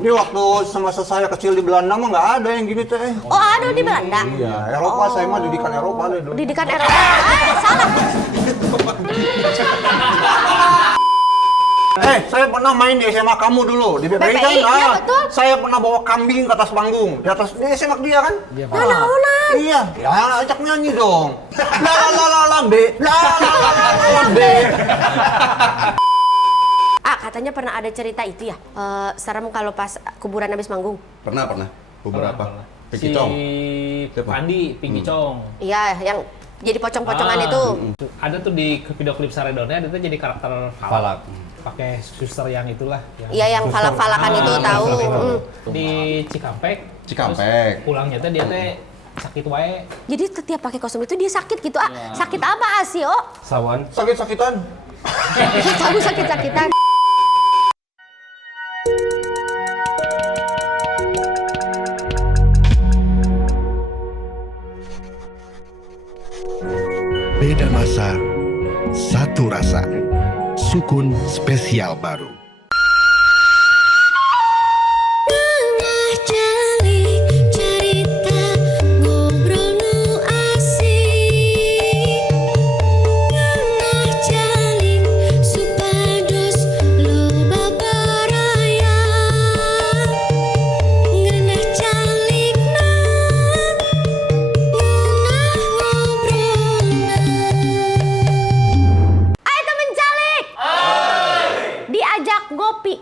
Ini waktu semasa saya kecil di Belanda mah nggak ada yang gini teh. Oh, ada di Belanda? Iya, Eropa. Saya mah didikan Eropa deh dulu. Didikan Eropa. Salah. Saya pernah main di SMA kamu dulu, di BPI kan? Iya, betul. Saya pernah bawa kambing ke atas panggung, di atas di SMA dia kan? Iya, Pak. Nah. Iya, ya ajak nyanyi dong. La la la la lambe, la la la la lambe. Katanya pernah ada cerita itu ya, serem kalau pas kuburan habis manggung. Pernah. Beberapa. Pernah. Pinky Chong. Si Pandi, Pinky Chong. Iya, yang jadi pocong-pocongan itu. Ada tuh di video klip Saredonnya, ada tuh jadi karakter Falak. Pakai suster yang itulah. Iya, yang falak-falakan itu tahu. Di Cikampek. Cikampek. Terus pulangnya tuh dia teh sakit wae. Jadi setiap pakai kostum itu dia sakit gitu. Sakit apa Asio? Sawan. Sakit-sakitan. Tahu sakit-sakitan. Beda masa, satu rasa. Sukun spesial baru.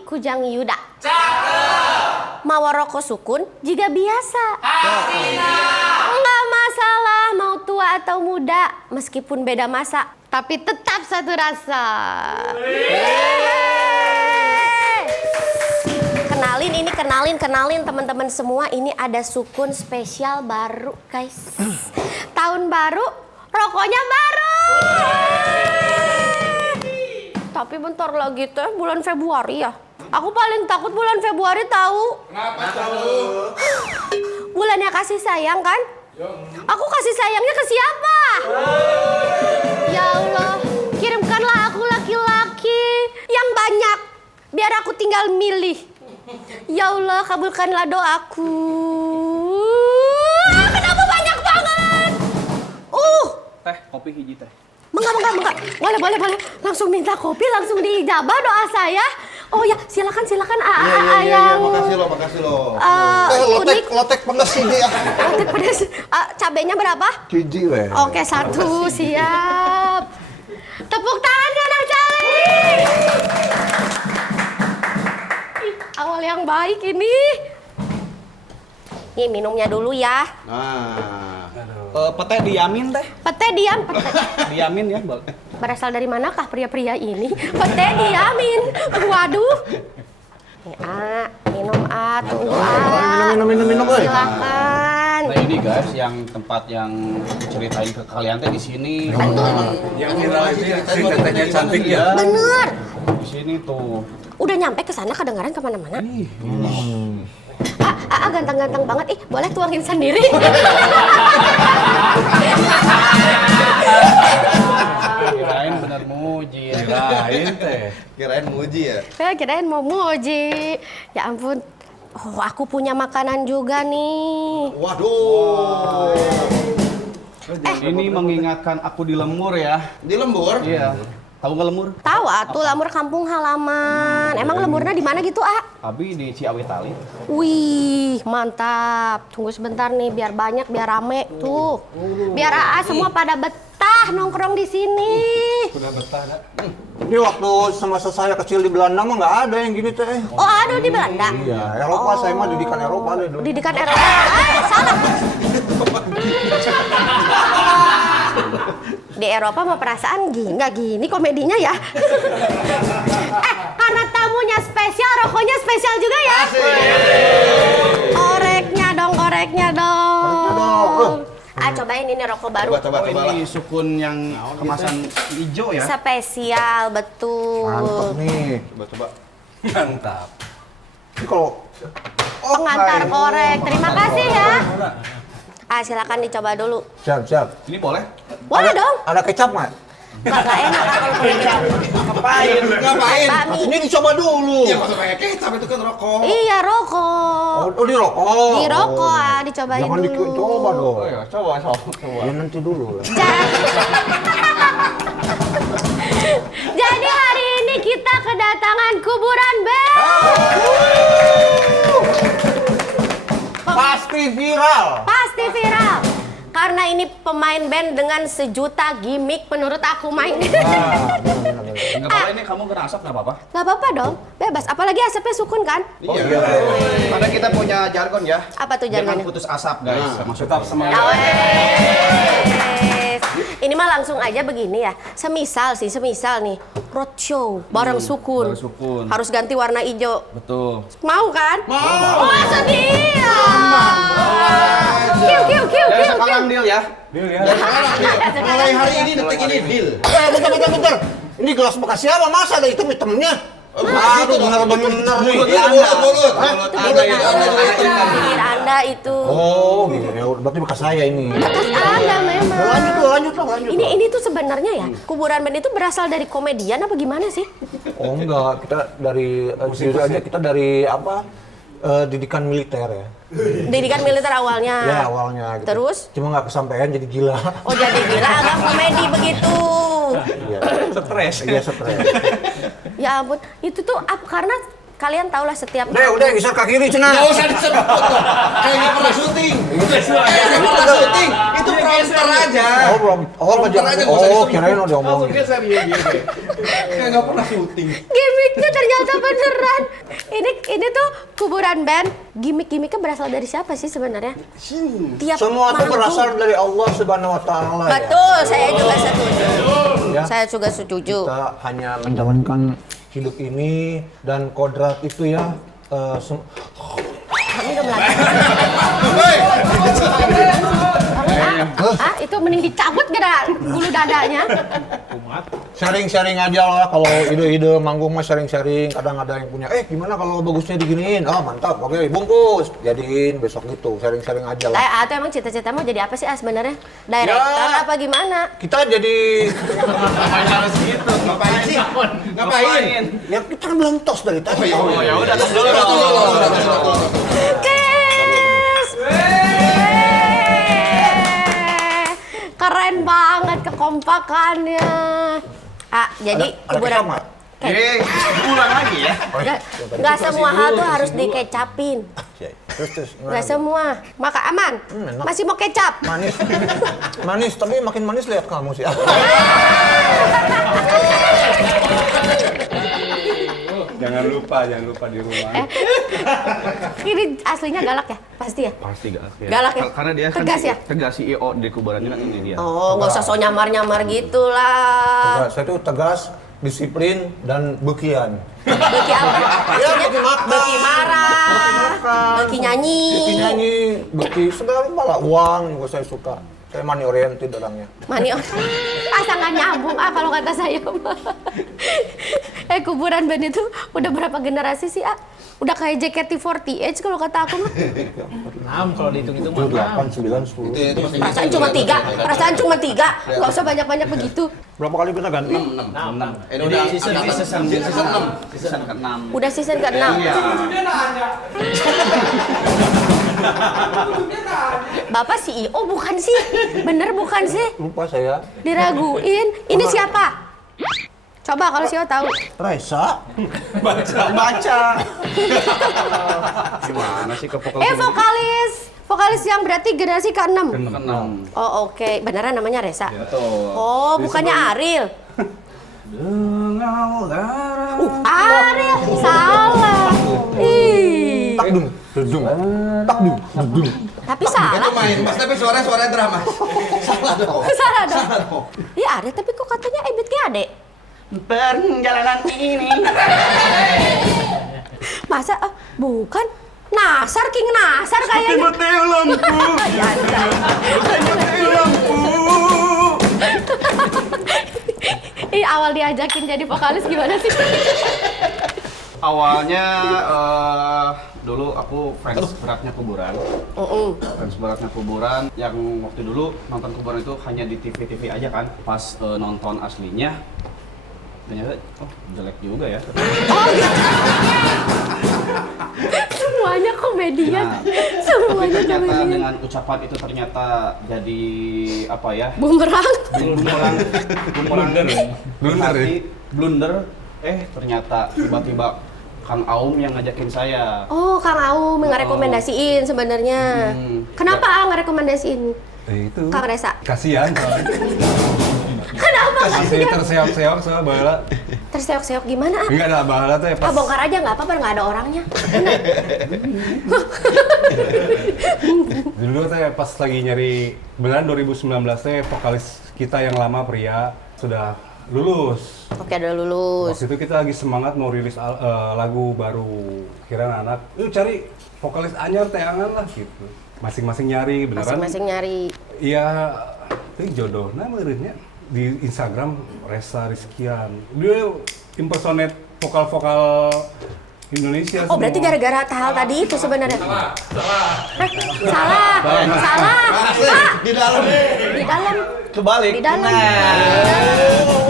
Kujang Yuda. Cakep. Mawaroko sukun jika biasa. Enggak masalah mau tua atau muda, meskipun beda masa, tapi tetap satu rasa. Kenalin teman-teman semua, ini ada sukun spesial baru, guys. Tahun baru, rokoknya baru. Tapi bentar lagi tuh bulan Februari ya. Aku paling takut bulan Februari tahu. Kenapa tahu? Bulannya kasih sayang kan? Aku kasih sayangnya ke siapa? Ya Allah, kirimkanlah aku laki-laki yang banyak biar aku tinggal milih. Ya Allah, kabulkanlah doaku. Kenapa banyak banget? Teh, kopi hiji teh. Enggak. Boleh. Langsung minta kopi, langsung diijabah doa saya. Oh ya, silakan Iya, makasih lo. Lotek pedas ini ya. Lotek pedas. Cabenya berapa? Ciji weh. Oke, 1, siap. Tepuk tangan anak Calik. Awal yang baik ini. Nih minumnya dulu ya. Nah. Pete diamin teh. Pete diam. Diamin ya, Bang. Berasal dari manakah pria-pria ini? Pete diamin. Waduh. Nih, minum tunggu Minum, woy. Silakan. Nah ini guys, yang tempat yang ceritain ke kalian teh di sini. Yang viral ini si tetehnya cantik ya. Bener. Di sini tuh. Udah nyampe ke sana kedengaran kemana-mana. Ganteng-ganteng banget. Boleh tuangin sendiri. Kirain bener muji. Kirain muji ya. Saya kirain mau muji. Ya ampun. Oh, aku punya makanan juga nih. Waduh. Ini mengingatkan aku di Lemur ya. Di Lembur? Iya. Tahu nggak Lemur? Tahu atuh Lemur kampung halaman. Emang lemurnya di mana gitu, Abi di Ciawi Tali. Wih, mantap. Tunggu sebentar nih biar banyak, biar rame tuh. Biar semua pada betah nongkrong di sini. Sudah betah kan? Ini waktu semasa saya kecil di Belanda mah nggak ada yang gini teh. Oh, ada di Belanda? Iya, Eropa. Saya mah didikan Eropa deh dulu. Didikan Eropa. Salah. Di Eropa mah perasaan nggak gini komedinya ya. Karena tamunya spesial, rokoknya spesial juga ya. Oreknya dong. Cobain ini rokok baru. Coba. Ini sukun yang kemasan hijau ya. Spesial, betul. Mantap nih. Coba. Mantap. Ini kalau Pengantar korek. Terima kasih ya. Silakan dicoba dulu. Siap. Ini boleh? Boleh dong. Ada kecap nggak? Kagak enak Kak, kalau pakai kecap. Ngapain? Bakmi. Ini dicoba dulu. Ya masa pakai kecap itu kan rokok. Iya, rokok. Oh, di rokok. Di rokok, dicobain Jangan dulu. dicoba dong. Oh ya, coba. Ya nanti dulu. Jadi hari ini kita kedatangan kuburan band. Pasti viral. Pasti viral. Karena ini pemain band dengan 1 juta gimmick menurut aku main. Enggak apa-apa ini kamu kena asap enggak apa-apa. Gak apa-apa dong, bebas. Apalagi asapnya sukun kan? Iya. Karena kita punya jargon ya. Apa tuh Jangan jargonnya? putus asap guys. Tetap semangat. Awes. Ini mah langsung aja begini ya. Semisal nih, roadshow bareng sukun. bareng sukun. Harus ganti warna hijau. Betul. Mau kan? Mau. Oh, sedih. Kiu. Dari sekarang deal ya. Mulai hari ini detik ini deal. Bentar. Ini gelas bekas siapa? Masa ada hitam-hitamnya? Aduh, bener-bener nih. Mulut. Akhir Anda itu. Oh, gitu ya. Berarti bekas saya ini. Bekas Anda memang. Lanjut. Ini tuh sebenarnya ya, kuburan band itu berasal dari komedian apa gimana sih? Oh enggak, kita dari jujur aja kita dari apa? Didikan militer ya. Didikan militer awalnya. Ya awalnya gitu. Terus? Cuma nggak kesampaian jadi gila. Oh jadi gila agak komedi begitu. Iya. Stres. Dia stres. Ya ampun, itu tuh karena kalian tahulah setiap Udah geser ke kiri cenah. Nggak usah disebut tuh. Kayak nggak pernah syuting. Itu prompter aja. Prompter aja. Kirain udah diomongin. Kayak nggak pernah syuting. gimmicknya ternyata beneran. Ini tuh kuburan band. Gimmick-gimmicknya berasal dari siapa sih sebenarnya? Tiap Semua itu manggung. berasal dari Allah Subhanahu wa taala ya. Betul, saya juga setuju. Ya. Saya juga setuju. Kita hanya menjalankan hidup ini dan kodrat itu ya Kami udah belajar. Itu mending dicabut gak bulu dadanya? sharing-sharing aja lah kalau ide-ide manggung mah sharing-sharing. Kadang ada yang punya gimana kalau bagusnya diginiin, mantap, oke bungkus jadiin besok gitu, sharing-sharing aja lah. Atau emang cita-cita mau jadi apa sih sebenarnya? Director Ya. apa gimana? Kita jadi Ngapain? ya kita kan belum tos dari tadi. Ya udah tos dulu. Kiss! Keren banget kekompakannya. Jadi Ada kuburan. kecap nggak? Pulang lagi ya. Nggak semua hal tuh harus dikecapin. Terus Nggak semua. Maka aman. enak. Masih mau kecap. manis tapi makin manis lihat kamu sih. Jangan lupa di rumah. Ini aslinya galak ya? Pasti ya? Pasti galak ya. Galak ya? Karena dia kan Tegas ya? tegas CEO di kuburan ini kan ini dia. Oh, nggak usah so nyamar-nyamar gitu lah. Saya tuh tegas, disiplin dan bekian. Beki apa? Ya, beki makan. Beki marah. Beki nyanyi. Beki nyanyi, beki segala malah uang juga saya suka. Saya money oriented orangnya. Mani, sangat nyambung kalau kata saya mah. Kuburan band itu udah berapa generasi sih Udah kayak JKT48 kalau kata aku mah. 6 kalau dihitung itu mah. 8, 9, 10. Itu masih Perasaan cuma 3. Nggak usah banyak-banyak begitu. Berapa kali kita ganti? 6. Ini udah Season Season ke-6. Udah season ke-6. Bapak CEO bukan sih? Bener bukan sih? Lupa saya. Diraguin. Ini siapa? Coba kalau CEO tahu. Raisa. Baca. Gimana sih ke vokal? Vokalis yang berarti generasi ke-6. Ke-6. Oh oke. Beneran namanya Resa? Betul. Oh bukannya Ariel? Ariel, salah. Ih. Takdung. Takdung. Tapi salah. Itu main, Mas, tapi suara drama. Salah dong. Iya Ariel, tapi kok katanya Ebit kayak adek? Perjalanan ini. Masa? Bukan. Nasar, King Nasar kayaknya. Mati lampu. Awal diajakin jadi vokalis gimana sih? Awalnya Dulu aku fans beratnya kuburan. Fans beratnya kuburan yang waktu dulu nonton kuburan itu hanya di TV-TV aja kan. Pas nonton aslinya ternyata jelek juga ya. Semuanya komedian. Tapi Semuanya ternyata komedian. dengan ucapan itu ternyata jadi apa ya? Bumerang. Blunder ya? Blunder. Ternyata tiba-tiba Kang Aum yang ngajakin saya. Oh, Kang Aum ngerekomendasiin sebenarnya. Kenapa ngerekomendasiin? Itu Kang Resa. kasihan soalnya. Kenapa? Masih terseok-seok soal bahala. Terseok-seok gimana? Enggak ada bahala tuh ya pas. Bongkar aja nggak apa-apa, nggak ada orangnya. Dulu teh pas lagi nyari beneran 2019 teh vokalis kita yang lama pria sudah lulus. Oke, udah lulus. Waktu itu kita lagi semangat mau rilis lagu baru. Kira anak, cari vokalis anyar teangan lah gitu. Masing-masing nyari beneran. Masing-masing nyari. Iya, itu jodoh. Nah, meureunnya di Instagram Resa Rizkian. Dia impersonate vokal-vokal Indonesia Oh, berarti gara-gara hal tadi itu sebenarnya. Salah. Pak, Di dalam. di dalam. Kebalik. Di dalam.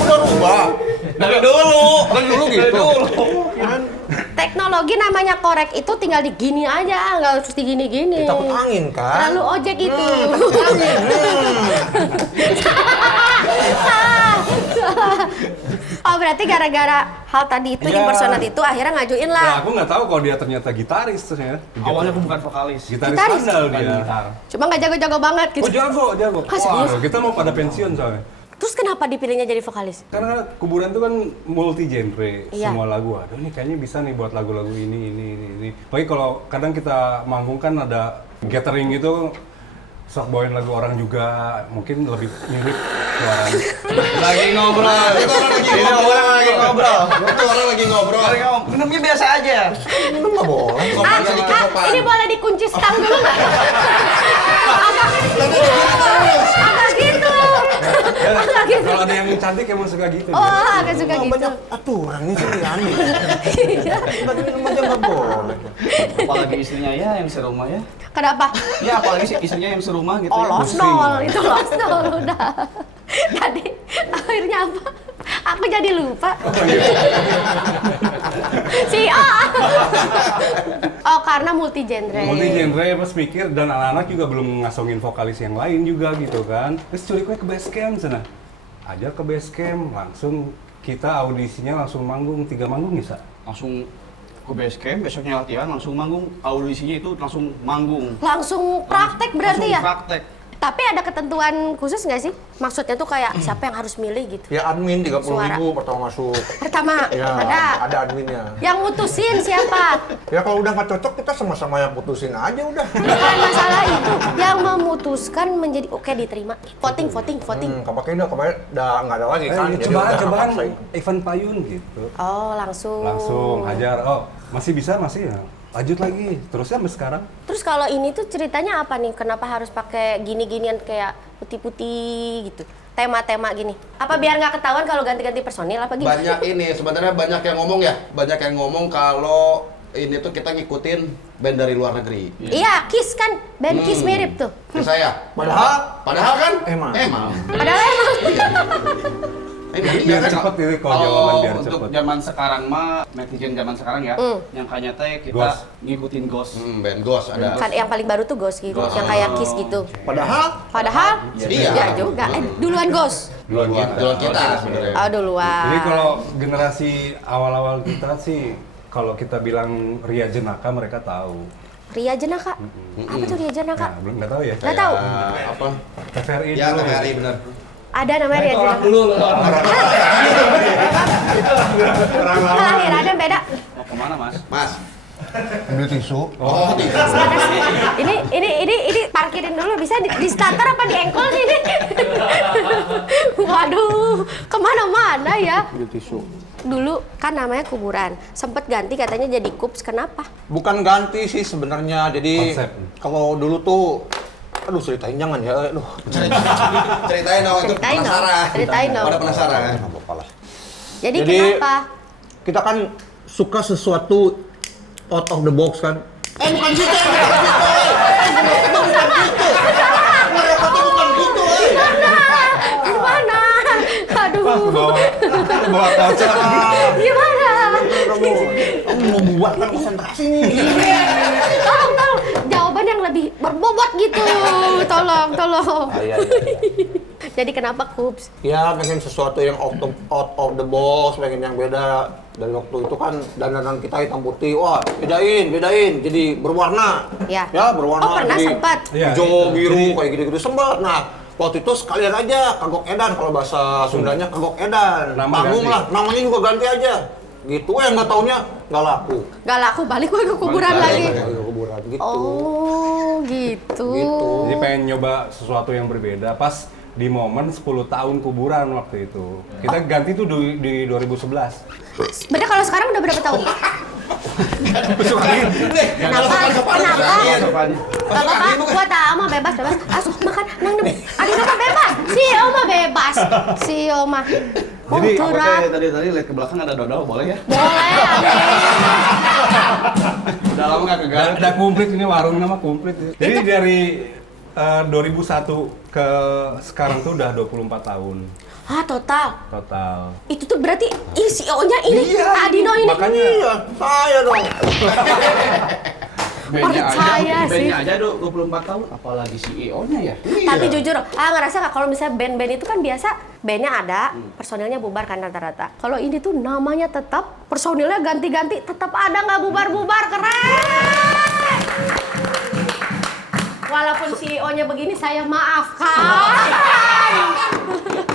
Udah rubah. Dari dulu gitu. Teknologi namanya korek itu tinggal digini aja, nggak harus digini-gini. Takut angin kan? Terlalu ojek itu. Oh, berarti gara-gara hal tadi itu, Iya. impersonate itu akhirnya ngajuin Nah, lah. aku nggak tahu kalau dia ternyata gitaris tuh ya. Awalnya aku bukan vokalis. Gitaris Gitaris? handal Bukan dia. gitar. Cuma nggak jago-jago banget gitu. Oh jago. Ah, serius? Wah, kita mau pada pensiun soalnya. Terus kenapa dipilihnya jadi vokalis? Karena kuburan itu kan multi genre, Iya. semua lagu ada. Ini kayaknya bisa nih buat lagu-lagu ini. Apalagi kalau kadang kita manggung kan ada gathering gitu, sok bawain lagu orang juga, mungkin lebih mirip suaranya. Lagi ngobrol. Itu orang lagi ngobrol. Minumnya biasa aja. Itu nggak boleh. Ini boleh dikunci stang dulu nggak? Agak gitu. Agak gitu. Kalau ada yang cantik emang suka gitu. Oh, dia. agak suka gitu. Banyak aturannya sih aneh. Iya. Bagi minum aja nggak boleh. Apalagi istrinya ya yang serumah ya. Kenapa? Ya apalagi sih istrinya yang serumah gitu. Oh, ya. losnol. Itu losnol udah. Tadi akhirnya apa? Aku jadi lupa. Si A. Oh, karena multi genre. Multi genre pas pikir dan anak-anak juga belum ngasongin vokalis yang lain juga gitu kan. Terus culik gue ke base camp sana. Ajak ke base camp, langsung kita audisinya langsung manggung, 3 manggung bisa. Langsung ke base camp, besoknya latihan, langsung manggung. Audisinya itu langsung manggung. Langsung praktek berarti Langsung ya? praktek. Tapi ada ketentuan khusus nggak sih? Maksudnya tuh kayak siapa yang harus milih gitu? Ya admin 30.000 pertama masuk. Pertama, Ya, ada. ada adminnya. Yang mutusin siapa? Ya kalau udah nggak cocok kita sama-sama yang putusin aja udah. Bukan masalah itu. Yang memutuskan menjadi oke diterima. Voting. Kemarin udah nggak ada lagi kan. Jadi udah Cobaan nggak paksain. event payun gitu. Oh, langsung. Langsung hajar. Oh, masih bisa masih ya. Lanjut lagi. Terusnya sampai sekarang. Terus kalau ini tuh ceritanya apa nih? Kenapa harus pakai gini-ginian kayak putih-putih gitu? Tema-tema gini. Apa biar nggak ketahuan kalau ganti-ganti personil apa gini? Banyak ini sebenarnya banyak yang ngomong ya, banyak yang ngomong kalau ini tuh kita ngikutin band dari luar negeri. Iya, Kiss kan. Band Kiss mirip tuh. Ke saya. Padahal kan Emang. Padahal emang. Biar cepet ini kalau jawaban biar untuk cepet. zaman sekarang mah, netizen zaman sekarang ya, yang kayaknya teh kita Ghost. ngikutin Ghost. Band Ghost ada. Kan yang paling baru tuh Ghost gitu. Yang kayak Kiss gitu. Padahal Iya. Ya juga. Duluan Ghost. Duluan kita sebenarnya. Oh, duluan. Jadi kalau generasi awal-awal kita sih, kalau kita bilang Ria Jenaka mereka tahu. Ria Jenaka. Apa tuh Ria Jenaka? Nah, belum nggak tahu ya. Nggak tahu. Apa? TVRI Ya, dulu. TVRI benar. Ada namanya Ria Jenaka. Kelahirannya beda. Mau kemana mas? Mas. ambil tisu. Oh, di Ini parkirin dulu, bisa di starter apa di engkol sih ini? Waduh, kemana-mana ya. Ambil tisu. Dulu kan namanya kuburan, sempet ganti katanya jadi Kups, kenapa? Bukan ganti sih sebenarnya. Jadi Konsep. kalau dulu tuh aduh ceritain jangan ya. Aduh. ceritain dong itu Ceritain dong, penasaran. ceritain dong. Pada penasaran. Nggak apa-apa lah. Jadi kenapa? Kita kan suka sesuatu out of the box kan. Bukan gitu, bukan gitu. Gimana? Aduh. Bawa kocak. Gimana? Kamu mau buat kan konsentrasi nih. Tolong. Jawaban yang lebih berbobot gitu. Tolong. Iya. Jadi kenapa Kups? Ya pengen sesuatu yang out of the box, pengen yang beda. Dari waktu itu kan dandanan kita hitam putih, wah bedain, jadi berwarna. Ya. Berwarna. Oh, pernah jadi sempat. hijau, biru, kayak gitu-gitu sempat. Nah, waktu itu sekalian aja kagok edan, kalau bahasa Sundanya kagok edan. Nama Panggung ganti. lah, namanya juga ganti aja. Gitu, yang nggak taunya nggak laku. Gak laku, balik gue ke kuburan lagi. Kayak ke kuburan gitu. Oh, gitu. Jadi pengen nyoba sesuatu yang berbeda pas di momen 10 tahun kuburan waktu itu. Kita ganti tuh di 2011. Bener kalau sekarang udah berapa tahun? Kenapa? Bapak, gua tahu mah bebas. Asuh makan, nang adik mah bebas. Si Oma bebas. Si Oma. Jadi, curhat. Tadi lihat ke belakang ada dodol, boleh ya? Boleh, amin. Udah lama nggak kegaruk. Ada komplit ini warung nama komplit. Jadi dari 2001 ke sekarang tuh udah 24 tahun Total. Itu tuh berarti CEO-nya ini, Adino ini. Makanya Saya dong. Percaya sih. Bandnya aja 24 tahun, apalagi CEO-nya ya. Tapi jujur, ngerasa nggak kalau misalnya band-band itu kan biasa bandnya ada, personilnya bubar kan rata-rata. Kalau ini tuh namanya tetap, personilnya ganti-ganti, tetap ada nggak bubar-bubar, keren. Walaupun CEO-nya begini, saya maafkan.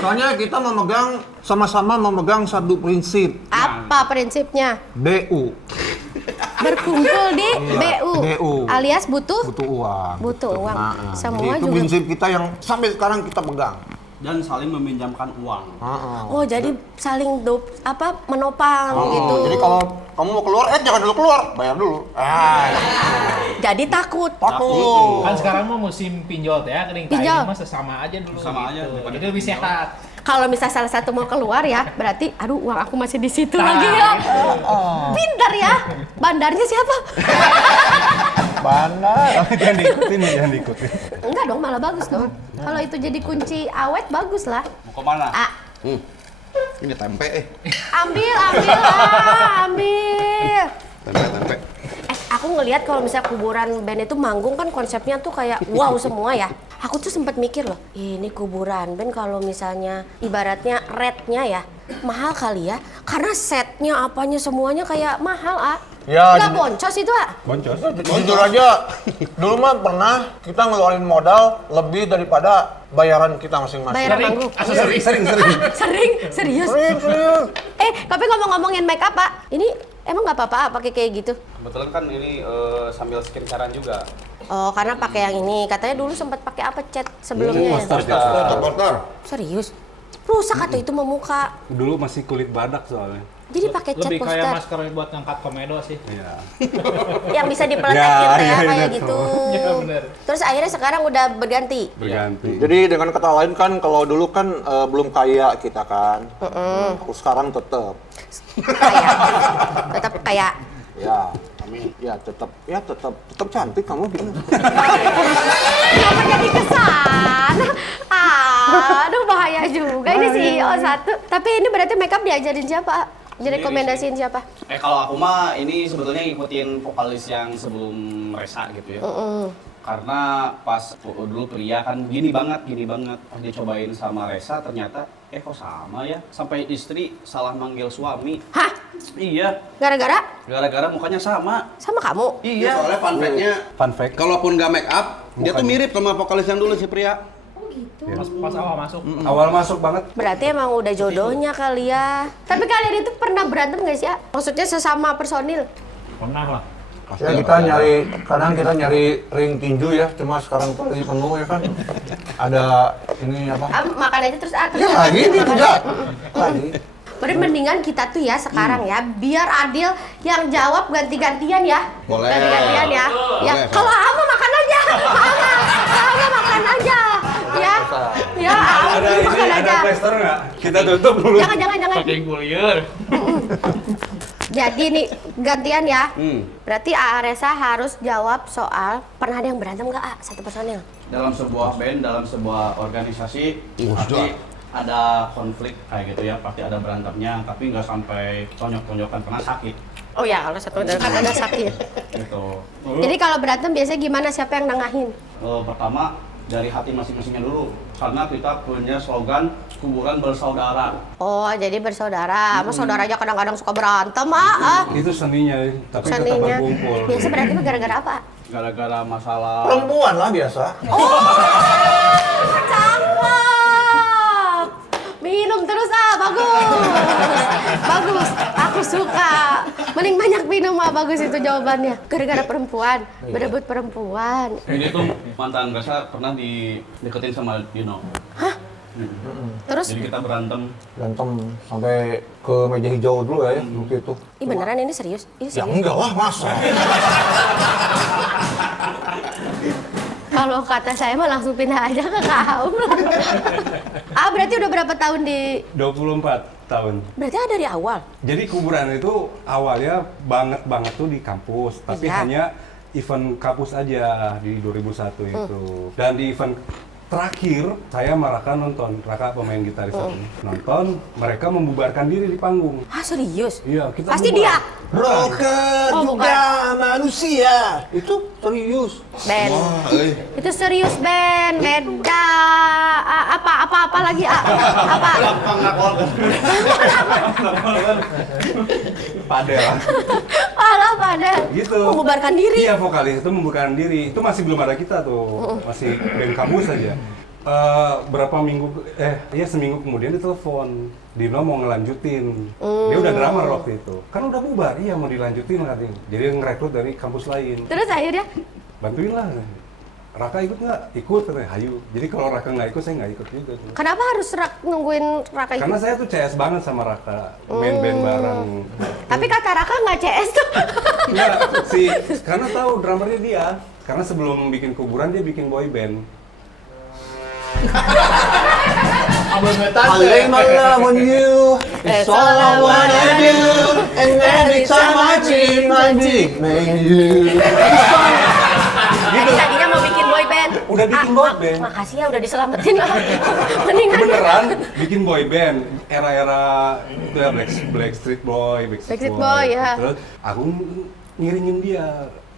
Soalnya kita sama-sama memegang satu prinsip. Apa prinsipnya? BU. Berkumpul di BU. Alias butuh Uang. Butuh uang. Semua Jadi itu juga. prinsip kita yang sampai sekarang kita pegang. Dan saling meminjamkan uang. Oh, jadi saling menopang gitu. Jadi kalau kamu mau keluar, jangan dulu keluar, bayar dulu. Jadi takut. Takut. Kan sekarang mau musim pinjol ya, keling Pinjol. mah sesama aja dulu. Sama aja, gitu. daripada Jadi lebih sehat. Kalau misal salah satu mau keluar ya, berarti aduh uang aku masih di situ Nah, lagi ya. Pintar ya. Bandarnya siapa? Bandar. jangan diikutin. Enggak dong, malah bagus dong. Kalau itu jadi kunci awet bagus lah. Mau kemana? Ini tempe Ambil lah, ambil. tempe. Aku ngelihat kalau misalnya kuburan band itu manggung kan konsepnya tuh kayak wow semua ya. Aku tuh sempat mikir loh, ini kuburan band kalau misalnya ibaratnya rate-nya ya mahal kali ya. Karena setnya apanya semuanya kayak mahal Ya, Nggak jadi- boncos itu Boncos. Jujur aja, dulu mah pernah kita ngeluarin modal lebih daripada bayaran kita masing-masing. Bayaran manggung. Sering. Sering, serius. Serius. Tapi ngomong-ngomongin make up Pak, ini emang nggak apa-apa pakai kayak gitu? Kebetulan kan ini sambil skincarean juga. Oh, karena pakai yang ini. Katanya dulu sempat pakai apa cat sebelumnya ya? Porter. Serius? Rusak atau itu memuka. Dulu masih kulit badak soalnya. Jadi pakai cat Lebih kayak poster masker buat ngangkat komedo sih. Iya. yang bisa dipeletekin Ya, teh iya, kayak iya, gitu. Iya, bener. Terus akhirnya sekarang udah berganti. Berganti. Jadi dengan kata lain kan kalau dulu kan belum kaya kita kan. Aku sekarang tetap. Kayak tetap kayak Ya, kami tetap cantik kamu gitu. kenapa jadi kesan? Aduh bahaya juga ini CEO satu. Tapi ini berarti makeup diajarin siapa? Direkomendasiin siapa? Kalau aku mah ini sebetulnya ngikutin vokalis yang sebelum Resa gitu ya. Karena pas dulu Pria kan gini banget. Pas dicobain sama Resa ternyata kok sama ya. Sampai istri salah manggil suami. Hah? Iya, Gara-gara gara-gara mukanya sama. sama kamu? Iya. Soalnya fun fact-nya, Fun fact. kalaupun nggak make up, dia tuh mirip sama vokalis yang dulu si Pria. Pas awal masuk. Awal masuk banget. Berarti emang udah jodohnya kali ya. Tapi kalian itu pernah berantem nggak sih ya? Maksudnya sesama personil? Pernah lah. Ya kadang kita nyari ring tinju ya, cuma sekarang tuh lagi penuh ya kan. Ada ini apa? Makan aja terus Ya gini tidak. Lagi. Berarti mendingan kita tuh ya sekarang ya, biar adil yang jawab ganti-gantian ya. Boleh. Ganti-gantian ya. Ya, Boleh, kalau Ama makan aja. Ama makan aja. Ya. Ya, Ada ini, makan aja. ada plaster nggak? Kita tutup dulu. Jangan. Pakai gulier. Jadi nih gantian ya. Hmm. Berarti A.A. Reza harus jawab soal pernah ada yang berantem nggak A? Satu personil. Dalam sebuah band, dalam sebuah organisasi pasti ada konflik kayak gitu ya, pasti ada berantemnya, tapi nggak sampai tonjok-tonjokan, pernah sakit Oh ya, kalau satu kan ada sakit. gitu. Jadi kalau berantem biasanya gimana? Siapa yang nengahin? Pertama dari hati masing-masingnya dulu, karena kita punya slogan kuburan bersaudara. Oh, jadi bersaudara. Sama saudara aja kadang-kadang suka berantem, ah. Itu seninya, tapi tetap Seninya. berkumpul. Biasa berantem gara-gara apa? Gara-gara masalah Perempuan lah biasa. Cakep. Minum terus bagus. Bagus, aku suka. Mending banyak minum bagus itu jawabannya. Gara-gara perempuan, berebut perempuan. ini tuh mantan Reza pernah dideketin sama Dino. Terus, Jadi kita berantem. Berantem sampai ke meja hijau dulu ya waktu itu. ih beneran ini serius? Ini Ya serius? enggak lah, masa. Kalau kata saya mah langsung pindah aja ke kaum. Berarti udah berapa tahun di... 24 tahun. Berarti ada dari awal? Jadi kuburan itu awalnya banget tuh di kampus, tapi Iya. hanya event kampus aja di 2001 itu. Dan di event terakhir saya sama Raka nonton, Raka pemain gitaris aku nonton, mereka membubarkan diri di panggung. Serius? Iya, kita Pasti bubar. dia? Rocker Oh, juga manusia. Itu serius. Ben. Itu serius Ben, beda. Apa lagi apa? Padel. Alah pada. Gitu. Membubarkan diri. Iya, vokalis itu membubarkan diri. Itu masih belum ada kita tuh. Masih band kampus aja. Berapa minggu, seminggu kemudian ditelepon. Dino mau ngelanjutin. Dia udah drummer waktu itu. Kan udah bubar, iya mau dilanjutin katanya. Jadi dia ngerekrut dari kampus lain. Terus akhirnya Bantuin lah. Raka ikut nggak? Ikut katanya, hayu. Jadi kalau Raka nggak ikut, saya nggak ikut juga. kenapa harus nungguin Raka ikut? Karena saya tuh CS banget sama Raka. Band-band bareng. Tapi kata Raka nggak CS tuh. Enggak, karena tahu drummernya dia. Karena sebelum bikin kuburan dia bikin boy band. Paling malam on you, it's all I wanna do, and every time I dream, I dream of you. Tadinya mau bikin boy band. Udah bikin boy band. Makasih ya udah diselamatin lah. Mendingan. Beneran bikin boy band era-era itu ya Backstreet Boy, Backstreet Boy, ya. Terus aku ngiringin dia.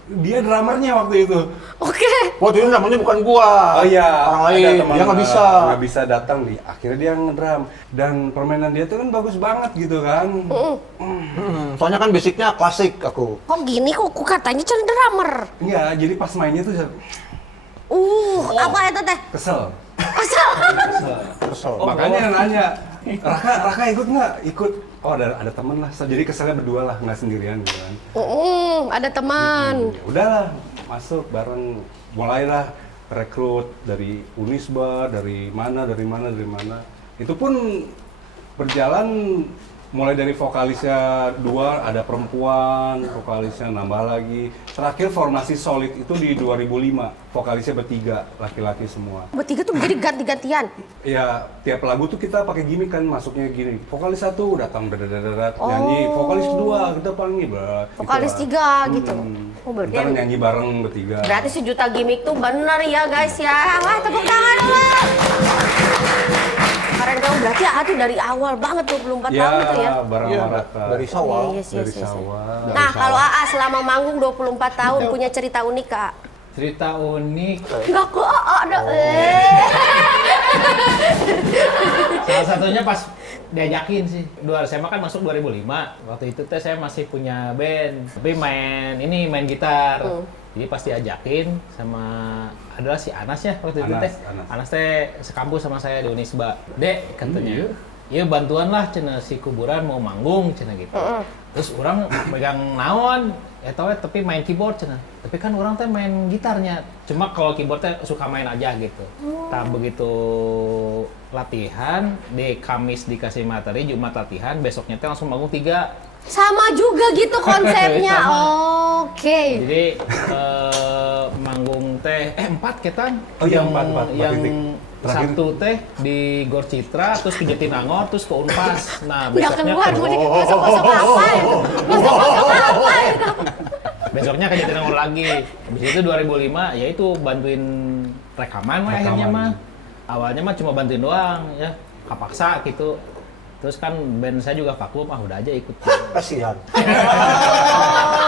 Dia drummernya waktu itu. Oke. Waktu itu namanya bukan gua. Oh iya, orang ada lain. teman, Dia nggak bisa. nggak bisa datang nih. Akhirnya dia ngedrum dan permainan dia tuh kan bagus banget gitu kan. Soalnya kan basicnya klasik aku. Kok gini kok katanya cuma drummer. Iya, jadi pas mainnya tuh saya Apa itu teh? kesel. Asal. Kesel. Makanya nanya, Raka ikut nggak? Ikut. Oh ada temen lah. Jadi keselnya berdua lah, nggak sendirian gitu kan. Ada teman. Ya udahlah, masuk bareng. Mulailah rekrut dari Unisba, dari mana. Itu pun berjalan mulai dari vokalisnya 2 ada perempuan, vokalisnya nambah lagi. Terakhir formasi solid itu di 2005, vokalisnya bertiga, laki-laki semua. Bertiga tuh jadi ganti-gantian. Ya, tiap lagu tuh kita pakai gimmick kan, masuknya gini. Vokalis 1 datang nyanyi, vokalis 2 kita panggil Vokalis 3 gitu. Oh, berarti Ntar nyanyi bareng bertiga. berarti sejuta gimmick tuh bener ya guys ya. Wah, tepuk tangan dulu. Keren dong, berarti tuh dari awal banget 24 Ya, tahun tuh ya. bareng Iya, sama Raka. dari sawah. Yes. Dari sawah. Nah, kalau AA selama manggung 24 tahun punya cerita unik, Kak? Cerita unik. Enggak kok, ada. Salah satunya pas diajakin sih. Saya kan masuk 2005. Waktu itu teh saya masih punya band, tapi main gitar. Jadi pas diajakin sama adalah si Anas ya waktu itu teh. Anas teh sekampus sama saya di Unisba. Dek katanya. Iya bantuan lah cenah si kuburan mau manggung cenah gitu. Terus orang megang naon tapi main keyboard cenah. Tapi kan orang teh main gitarnya. Cuma kalau keyboard teh suka main aja gitu. Nah begitu latihan di Kamis dikasih materi, Jumat latihan, besoknya teh langsung manggung 3. Sama juga gitu konsepnya. Oke. Jadi manggung teh 4 ketan. Oh iya, 4 yang titik. Sabtu teh di Gor Citra, terus ke Jatinangor, terus ke Unpas. Nah, Nggak besoknya keluar, mau digosok-gosok apa itu? Gosok-gosok apa itu? besoknya ke Jatinangor lagi. Habis itu 2005 ya itu bantuin rekaman mah akhirnya mah. Awalnya mah cuma bantuin doang ya, kapaksa gitu. Terus kan band saya juga vakum, udah aja ikut. Kasihan.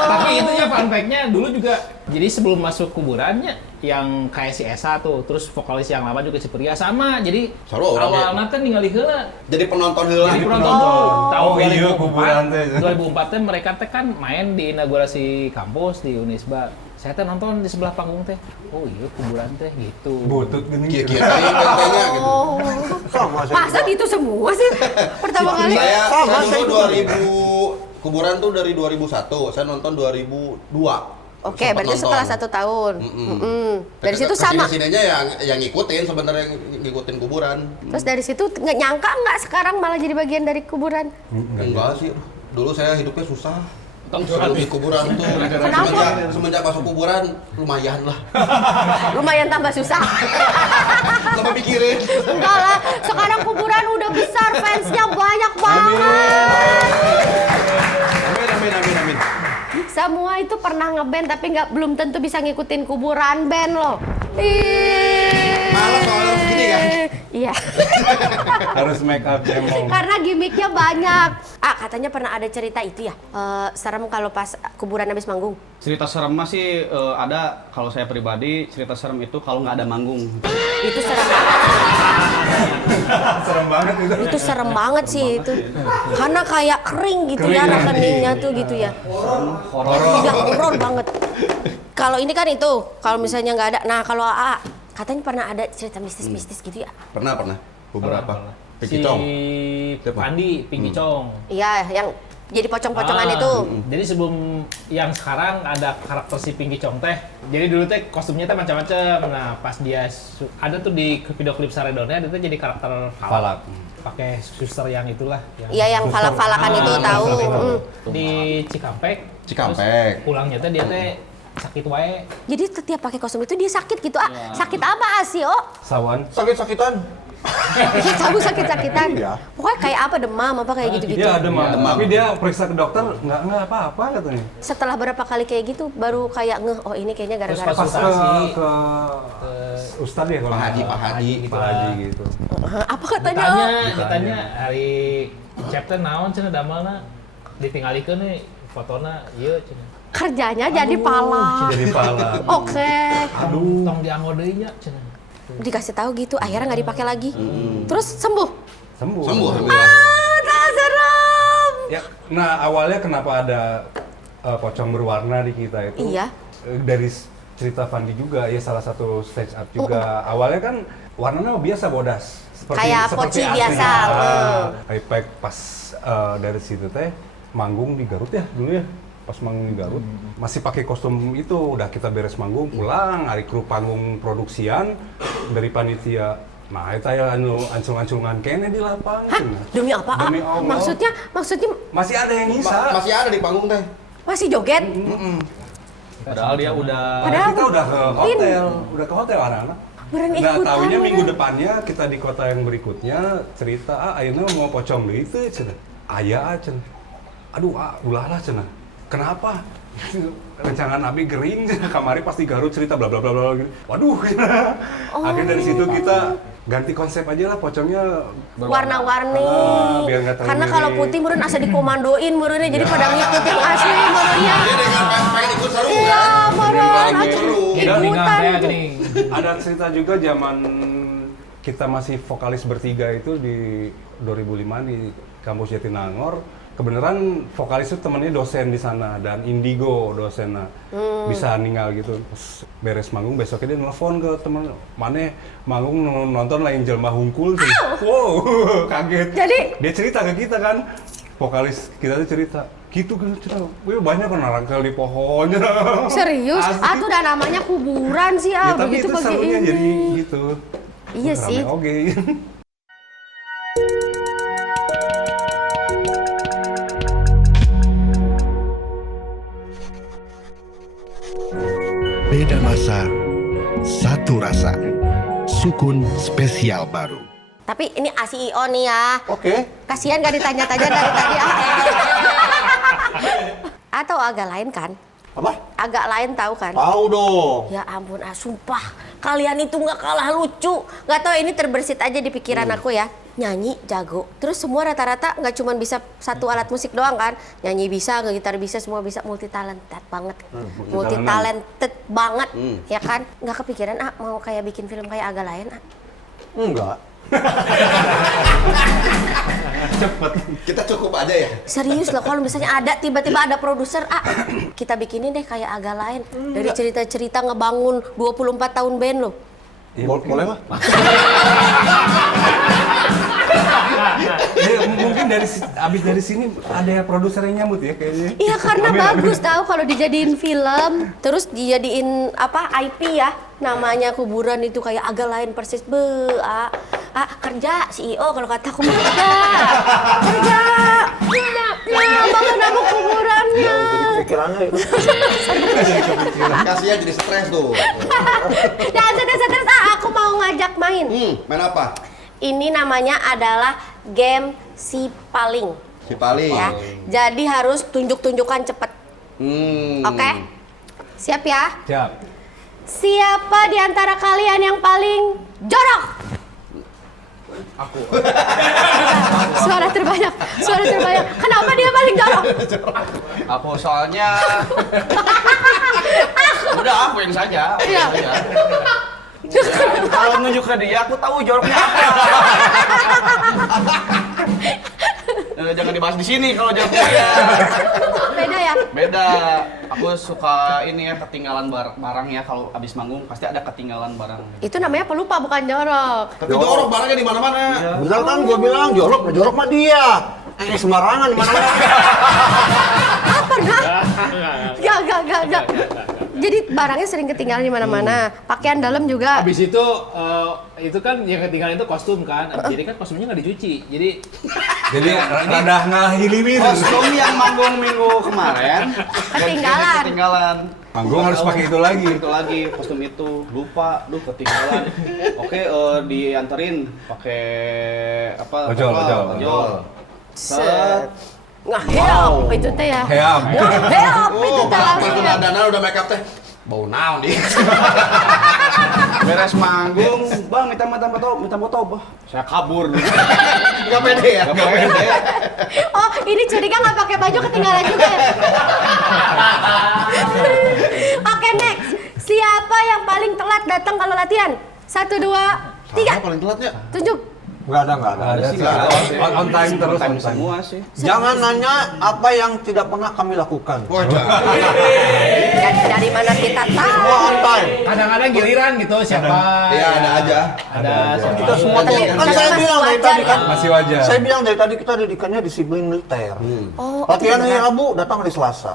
Tapi itu ya fun fact-nya dulu juga. Jadi sebelum masuk kuburannya yang kayak si Esa tuh, terus vokalis yang lama juga si Pria sama. Jadi Seru, awalnya kan ningali heula. Jadi penonton heula. Jadi penonton tuh tahun Oh iya, kuburan teh. 2004 teh mereka teh kan main di inaugurasi kampus di Unisba. Saya teh nonton di sebelah panggung teh. Oh iya kuburan teh gitu. Butut gini. Kira-kira katanya gitu. Oh, Sama saya masa juga. itu semua sih pertama kali? Saya dulu 2000 kuburan tuh dari 2001, saya nonton 2002. Oke, berarti setelah 1 tahun. Dari situ Kesini- sama. Kesininya yang ngikutin sebenarnya yang ngikutin kuburan. Terus dari situ nggak nyangka nggak sekarang malah jadi bagian dari kuburan? Enggak sih. Dulu saya hidupnya susah. Tong Di kuburan tuh. Semenjak masuk kuburan lumayan lah. Lumayan tambah susah. Tambah mikirin. Enggak lah, sekarang kuburan udah besar, fansnya banyak banget. Amin. Semua itu pernah ngeband tapi belum tentu bisa ngikutin kuburan band loh. Malas soalnya gini kan. Iya. Harus make up cemong. Karena gimmicknya banyak. Katanya pernah ada cerita itu ya. Serem kalau pas kuburan habis manggung. Cerita serem mah sih ada. Kalau saya pribadi cerita serem itu kalau nggak ada manggung. Itu serem banget. Serem banget itu. Itu serem banget sih itu. Karena kayak kering gitu ya rekeningnya tuh gitu ya. Iya, horor banget. Kalau ini kan itu, kalau misalnya nggak ada. Nah, kalau AA katanya pernah ada cerita mistis-mistis gitu ya. Pernah. Beberapa. Si Pinky Cong. Pandi, Pinky Cong. Iya, yang jadi pocong-pocongan itu. Jadi sebelum yang sekarang ada karakter si Pinky Cong teh. Jadi dulu teh kostumnya teh macam-macam. Nah, pas dia ada tuh di video klip Saredonnya dia tuh jadi karakter Falak. Pakai suster yang itulah. Iya, yang falak-falakan itu tahu. Di Cikampek. Cikampek. Terus pulangnya teh dia teh sakit wae. Jadi setiap pakai kostum itu dia sakit gitu. Sakit apa sih, Oh? Sawan. Sakit-sakitan. Iya, tahu sakit-sakitan. Iya. Pokoknya kayak apa demam apa kayak gitu-gitu. Iya demam. Demam. Tapi dia periksa ke dokter nggak apa-apa katanya. Setelah berapa kali kayak gitu baru kayak ngeh, oh ini kayaknya gara-gara Terus Pas ke Ustadz ya kalau Pak Haji, nggak Pak salah. Haji. Pak Haji gitu. apa katanya? Oh? Ditanya hari chapter naon cenah damalna ditinggalikeun nih fotona ieu cenah. Kerjanya jadi pala. Jadi pala. Oke. Aduh, tong dianggo deui nya cenah. Dikasih tahu gitu, akhirnya nggak dipakai lagi. Terus sembuh. Sembuh. Alhamdulillah. Tak serem. Ya, nah awalnya kenapa ada pocong berwarna di kita itu? Iya. Dari cerita Fandi juga ya salah satu stage up juga. Awalnya kan warnanya biasa bodas. Kayak poci biasa. High pas dari situ teh manggung di Garut ya dulu ya. Pas manggung di Garut masih pakai kostum itu, udah kita beres manggung pulang, hari kru panggung produksian dari panitia. Nah, itu ya anu ancung-ancungan kene di lapangan. Hah? Demi apa? Demi Allah. Maksudnya Masih ada yang ngisa. Masih ada di panggung teh. masih joget? Padahal dia udah Padahal Kita udah ke hotel anak-anak. Beneran Nggak ikutan, taunya minggu beneran. depannya kita di kota yang berikutnya cerita akhirnya mau pocong deui itu cenah. Aya cenah. Aduh, ulah lah cenah. Kenapa? Rencangan abi gering cenah, kamari pasti Garut cerita bla bla bla bla gitu. Waduh. Akhirnya dari situ kita ganti konsep aja lah pocongnya Warna-warni. biar nggak terlalu Karena kalau mirip. putih meureun asa dikomandoin meureunnya jadi pada ngikut yang asli meureunnya. Dia dengan pengen ikut seru Iya, kan. meureun Pengen atuh ikut seru. ikutan tuh. gini. Ada cerita juga zaman kita masih vokalis bertiga itu di 2005 di kampus Jatinangor. Kebenaran vokalis itu temennya dosen di sana dan Indigo dosennya bisa ninggal gitu. Terus beres manggung besoknya dia nelfon ke temen, mana manggung nonton lain jelma hungkul. Wow, kaget. Jadi? Dia cerita ke kita kan, vokalis kita tuh cerita. Gitu cerita, wih banyak kan narangkel di pohonnya. Serius? Asli. Tuh udah namanya kuburan sih Ya, tapi begitu itu pagi serunya ini. jadi gitu. Iya sih. Oke. Beda masa, satu rasa. Sukun Spesial Baru. Tapi ini CEO nih ya. Oke. Kasihan gak ditanya-tanya dari tadi. Atau agak lain kan? Apa? Agak lain tahu kan? Tahu dong. Ya ampun, sumpah kalian itu nggak kalah lucu. Nggak tahu ini terbersit aja di pikiran aku ya. Nyanyi jago. Terus semua rata-rata nggak cuma bisa satu alat musik doang kan? Nyanyi bisa, gitar bisa, semua bisa, multi talented banget. Multi talented banget, ya kan? Nggak kepikiran mau kayak bikin film kayak agak lain Enggak. Cepet. Kita cukup aja ya. Serius loh, kalau misalnya ada tiba-tiba ada produser, kita bikinin deh kayak agak lain. Dari cerita-cerita ngebangun 24 tahun band loh. Boleh lah. Mungkin abis dari sini ada produser yang nyambut ya kayaknya. Iya karena bagus tahu kalau dijadiin film, terus dijadiin IP ya, namanya kuburan itu kayak agak lain persis. Kerja CEO kalau kataku kerja bangun nama kuburannya. Pikirannya itu. Kasihan jadi stres tuh. Jangan stres, aku mau ngajak main. Main apa? Ini namanya adalah game si paling. Si paling. Ya. Jadi harus tunjuk-tunjukkan cepet. Oke? Siap ya? Siap. Siapa di antara kalian yang paling jorok? Aku. Suara terbanyak. Kenapa dia paling jorok? Aku soalnya udah akuin saja. Iya. Kalau nunjuk ke dia, aku tahu joroknya apa. Jangan dibahas di sini kalau joroknya dia. Beda ya? Beda. Aku suka ini ya, ketinggalan barang ya. Kalau abis manggung pasti ada ketinggalan barang. Itu namanya pelupa bukan jorok. Tapi jorok barangnya di mana-mana. Benar kan gua bilang jorok mah dia. Sembarangan di mana-mana. Pernah? Gak. Jadi barangnya sering ketinggalan di mana-mana. Pakaian dalam juga. Habis itu kan yang ketinggalan itu kostum kan. Jadi kan kostumnya nggak dicuci. Jadi rada ngahilimin. Kostum yang manggung minggu kemarin Ketinggalan. Manggung harus pakai itu lagi. Itu lagi kostum itu lupa, ketinggalan. Oke, dianterin pakai apa? Ojol. Set. Ngeheop itu teh ya. Heam. Ngeheop itu teh langsung ya. Dandan udah make up teh. Bau naon di. Beres manggung, bang minta foto, bah. Saya kabur. Enggak pede ya. Gak pede. Oh, ini curiga nggak pakai baju ketinggalan juga ya? Oke, next. Siapa yang paling telat datang kalau latihan? 1, 2, 3. Paling telatnya. Tunjuk. Enggak ada. On time terus. Time semua sih. Jangan nanya apa yang tidak pernah kami lakukan. Dari mana kita tahu? Semua on time. kadang-kadang giliran gitu siapa. Iya, ada aja. Ada siapa. Kita semua Tapi kan masih saya bilang dari wajar tadi kan. ya? Masih wajar. Saya bilang dari tadi kita didikannya disiplin militer. Oh, Latihan itu hari benar. Rabu, datang hari Selasa.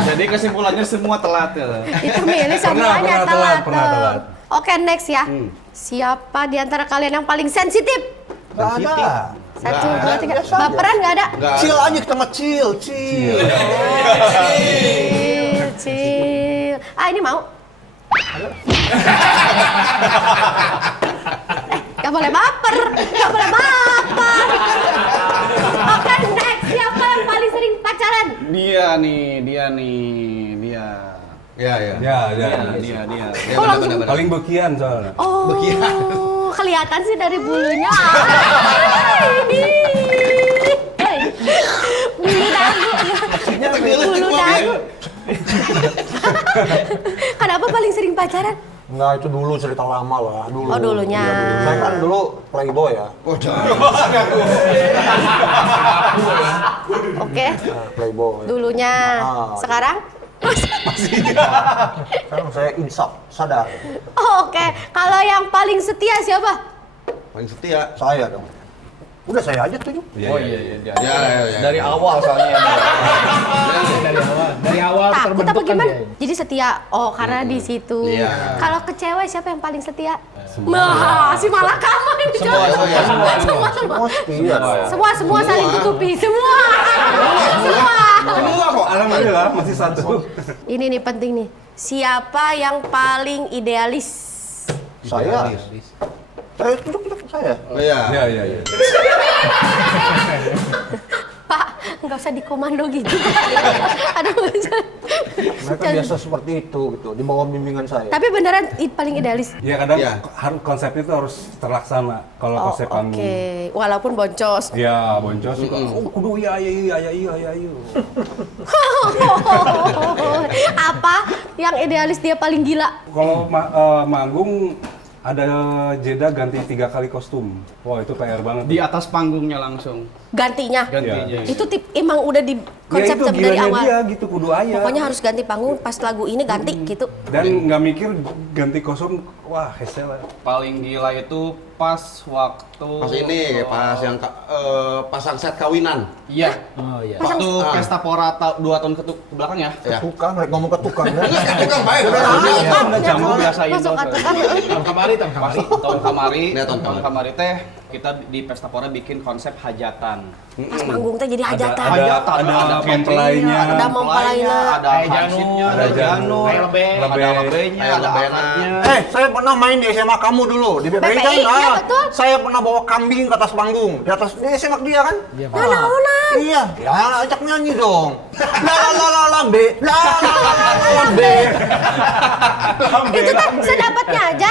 Jadi kesimpulannya semua telat ya. Itu milih semuanya pernah telat. telat. Oke, next ya. Siapa di antara kalian yang paling sensitif? Nggak ada. 1, 2, 3. biasa aja. Baperan nggak ada? Chill aja kita mah chill. Chill. Ini mau? Gak boleh baper. Oke, next. Siapa yang paling sering pacaran? Dia nih. Iya. Dia. Oh, langsung. Paling bekian soalnya. Oh, kelihatan sih dari bulunya. Ini. Bulu dagu. Bulu dagu. Kenapa paling sering pacaran? Enggak, itu dulu cerita lama lah. Dulu. Oh, dulunya. Iya, dulu. Saya kan dulu playboy ya. Oh, jangan. Oke. Playboy. Dulunya. Sekarang? Sekarang saya insaf, sadar. Oh, oke. Kalau yang paling setia siapa? Paling setia. Saya dong. Udah saya aja tuh. Oh iya. Ya. Dari awal soalnya. Dari awal Takut apa terbentuk kan gimana? dia. Jadi setia. Oh, karena di situ. Iya. Kalau ke cewek siapa yang paling setia? Nah, si malah kamu ini coba. Semua setia. Semua saling tutupi. Semua. Semua kok, alhamdulillah masih satu. Ini nih penting nih. Siapa yang paling idealis? Saya duduk saya. Iya. Iya. Pak, nggak usah dikomando gitu. Aduh, Mereka biasa seperti itu gitu, di bawah bimbingan saya. Tapi beneran paling idealis. Ya kadang Iya. harus konsepnya itu harus terlaksana kalau Oh, konsep oke. panggung. Walaupun boncos. Ya, boncos juga. Kudu iya. Apa yang idealis dia paling gila? Kalau manggung ada jeda ganti 3 kali kostum. Wah, itu PR banget. Di atas panggungnya langsung. Gantinya. Gantinya. Itu emang udah di konsep ya itu dari gilanya awal. dia gitu, kudu aya. Pokoknya harus ganti panggung pas lagu ini ganti gitu. Dan nggak mikir ganti kostum, wah hese lah. Paling gila itu pas waktu Pas sunset kawinan. Iya. Oh iya. Waktu pesta pora 2 tahun ke belakang ya. Ya. Tukang, ngomong ke tukang. Ya. Tukang baik. Udah jamu biasa Masuk ke tukang. Tahun kemarin. Ya, tahun tahun kemarin teh kita di pesta pora bikin konsep hajatan. Pas panggung teh jadi hajatan. Ada mempelainya. Ada mempelainya. Ada Kayak hansipnya, ada ada janur, kayak lebeh. ada lebehnya, Kayak ada lebeh. akadnya. Saya pernah main di SMA kamu dulu, di BPI kan? BPI, iya, betul. Saya pernah bawa kambing ke atas panggung, di SMA dia kan? Naon-naonan. Iya, ya ajak nyanyi dong. La lambe, la lambe. Itu teh sedapatnya aja.